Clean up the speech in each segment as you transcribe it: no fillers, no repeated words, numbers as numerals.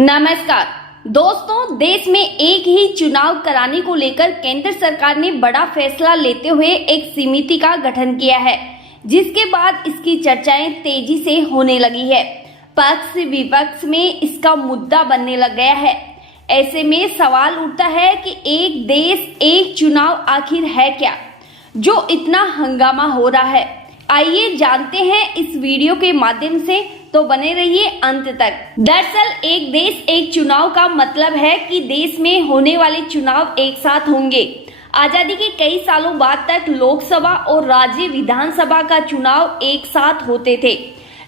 नमस्कार दोस्तों, देश में एक ही चुनाव कराने को लेकर केंद्र सरकार ने बड़ा फैसला लेते हुए एक समिति का गठन किया है, जिसके बाद इसकी चर्चाएं तेजी से होने लगी है। पक्ष विपक्ष में इसका मुद्दा बनने लग गया है। ऐसे में सवाल उठता है कि एक देश एक चुनाव आखिर है क्या, जो इतना हंगामा हो रहा है। आइए जानते हैं इस वीडियो के माध्यम से, तो बने रहिए अंत तक। दरअसल एक देश एक चुनाव का मतलब है कि देश में होने वाले चुनाव एक साथ होंगे। आजादी के कई सालों बाद तक लोकसभा और राज्य विधानसभा का चुनाव एक साथ होते थे,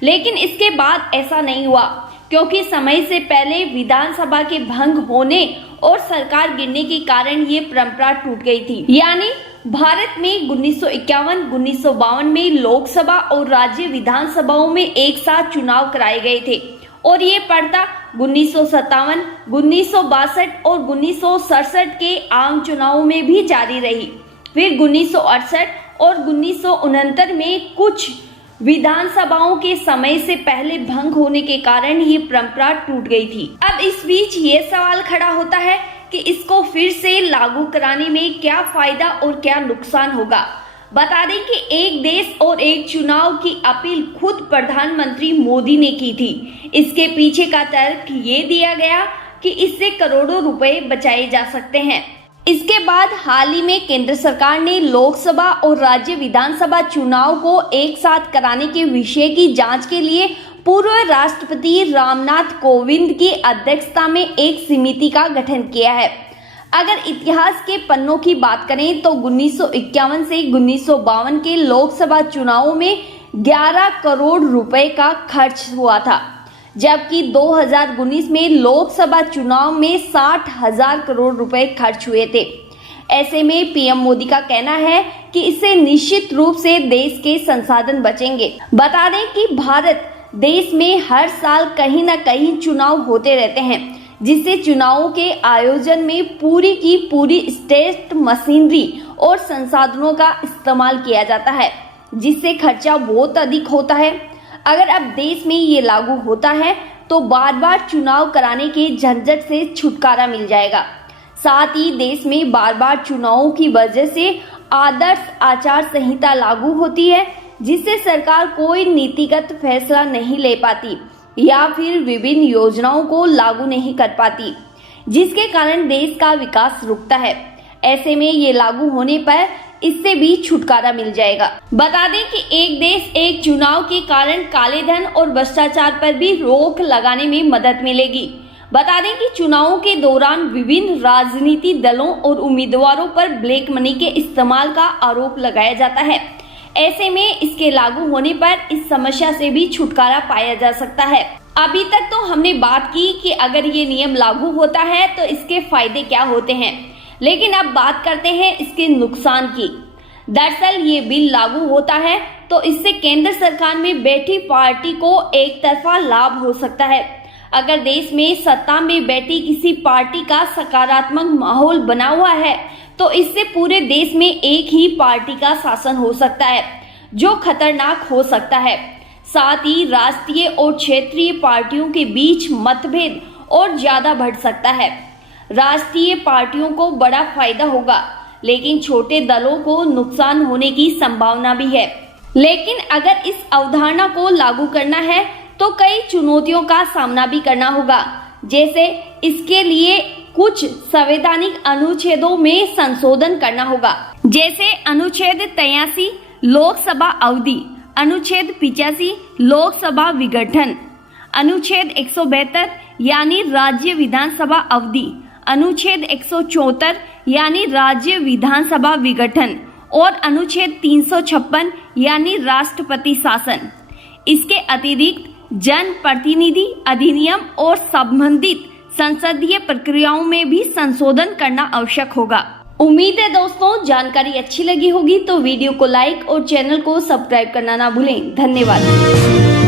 लेकिन इसके बाद ऐसा नहीं हुआ, क्योंकि समय से पहले विधानसभा के भंग होने और सरकार गिरने के कारण ये परंपरा टूट गई थी। यानी भारत में 1951-1952 में लोकसभा और राज्य विधानसभाओं में एक साथ चुनाव कराए गए थे, और ये प्रथा 1957, 1962 और 1967 के आम चुनावों में भी जारी रही। फिर 1968 और 1969 में कुछ विधानसभाओं के समय से पहले भंग होने के कारण ये परंपरा टूट गई थी। अब इस बीच ये सवाल खड़ा होता है कि इसको फिर से लागू कराने में क्या फायदा और क्या नुकसान होगा। बता दें कि एक देश और एक चुनाव की अपील खुद प्रधानमंत्री मोदी ने की थी। इसके पीछे का तर्क ये दिया गया कि इससे करोड़ों रुपए बचाए जा सकते हैं। इसके बाद हाल ही में केंद्र सरकार ने लोकसभा और राज्य विधानसभा चुनाव को एक साथ कराने के विषय की जांच के लिए पूर्व राष्ट्रपति रामनाथ कोविंद की अध्यक्षता में एक समिति का गठन किया है। अगर इतिहास के पन्नों की बात करें तो 1951 से 1952 के लोकसभा चुनावों में 11 करोड़ रुपए का खर्च हुआ था, जबकि 2019 में लोकसभा चुनाव में 60,000 करोड़ रुपए खर्च हुए थे। ऐसे में पीएम मोदी का कहना है कि इससे निश्चित रूप से देश के संसाधन बचेंगे। बता दें कि भारत देश में हर साल कहीं न कहीं चुनाव होते रहते हैं, जिससे चुनावों के आयोजन में पूरी की पूरी स्टेट मशीनरी और संसाधनों का इस्तेमाल किया जाता है, जिससे खर्चा बहुत अधिक होता है। अगर अब देश में ये लागू होता है तो बार बार चुनाव कराने के झंझट से छुटकारा मिल जाएगा। साथ ही देश में बार बार चुनावों की वजह से आदर्श आचार संहिता लागू होती है, जिससे सरकार कोई नीतिगत फैसला नहीं ले पाती या फिर विभिन्न योजनाओं को लागू नहीं कर पाती, जिसके कारण देश का विकास रुकता है। ऐसे में ये लागू होने पर इससे भी छुटकारा मिल जाएगा। बता दें कि एक देश एक चुनाव के कारण काले धन और भ्रष्टाचार पर भी रोक लगाने में मदद मिलेगी। बता दें कि चुनावों के दौरान विभिन्न राजनीतिक दलों और उम्मीदवारों पर ब्लैक मनी के इस्तेमाल का आरोप लगाया जाता है। ऐसे में इसके लागू होने पर इस समस्या से भी छुटकारा पाया जा सकता है। अभी तक तो हमने बात की कि अगर ये नियम लागू होता है तो इसके फायदे क्या होते हैं, लेकिन अब बात करते हैं इसके नुकसान की। दरअसल ये बिल लागू होता है तो इससे केंद्र सरकार में बैठी पार्टी को एक तरफा लाभ हो सकता है। अगर देश में सत्ता में बैठी किसी पार्टी का सकारात्मक माहौल बना हुआ है तो इससे पूरे देश में एक ही पार्टी का शासन हो सकता है, जो खतरनाक हो सकता है। साथ ही राष्ट्रीय और क्षेत्रीय पार्टियों के बीच मतभेद और ज्यादा बढ़ सकता है। राष्ट्रीय पार्टियों को बड़ा फायदा होगा, लेकिन छोटे दलों को नुकसान होने की संभावना भी है। लेकिन अगर इस अवधारणा को लागू करना है तो कई चुनौतियों का सामना भी करना होगा, जैसे इसके लिए कुछ संवैधानिक अनुच्छेदों में संशोधन करना होगा, जैसे अनुच्छेद 83 लोकसभा अवधि, अनुच्छेद 85 लोकसभा विघटन, अनुच्छेद 172 यानी राज्य विधानसभा अवधि, अनुच्छेद 174 यानी राज्य विधानसभा विघटन और अनुच्छेद 356 यानी राष्ट्रपति शासन। इसके अतिरिक्त जन प्रतिनिधि अधिनियम और संबंधित संसदीय प्रक्रियाओं में भी संशोधन करना आवश्यक होगा। उम्मीद है दोस्तों जानकारी अच्छी लगी होगी, तो वीडियो को लाइक और चैनल को सब्सक्राइब करना ना भूलें। धन्यवाद।